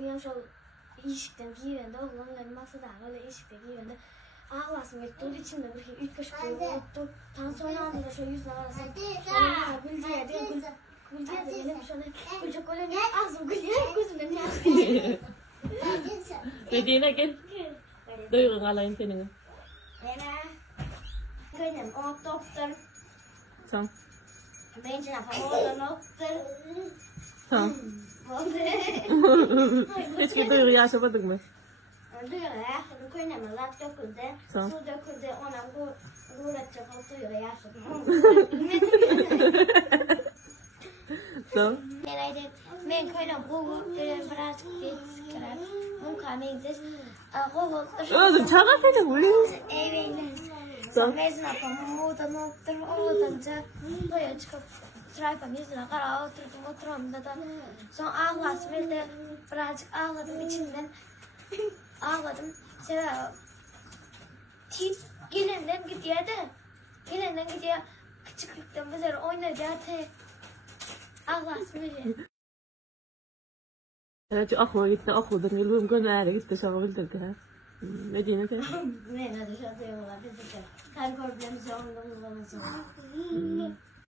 Uyam şol işikten girende oğlanların maksadı öyle işikte girende ağlasım etti. Onun içinde bir ilk kaşık oldu. Tam sonra anda şu yüzüne arasın. Güldiye de benim şöyle gülcek öyle ağzım gülüyor gözümden yaş geliyor. Medine gel. Duyurun alayım kendini. Köynem o doktor. Tamam. Bence yapalım orada doktor. Tamam. Hiç bir duyuru yaşamadın mı? Duyuru ya. Köynem laf döküldü. Tamam. Su döküldü. Onam guratça falan duyuru yaşadım. Tamam. Men köynem bu birazcık geç kadar. Mumka neyse. Özüm çağır seni uyuyor. Evet. Tamam. Mezun yapalım. Odanca böyle çıkıp sırayıpın yüzüne kara oturdum da sonra ağlasım elde birazcık ağladım içimden ağladım sonra gelinden gidiyor küçüklükten bizler oynayacağı ağlasım elde. Evet aklıma gitti aklıdan geliyorum gönderdi gitti şaka bildirdi ha. Medine sen? Ne kadar şaşırıyorlar biz de. Her problemi zorunda bulunması.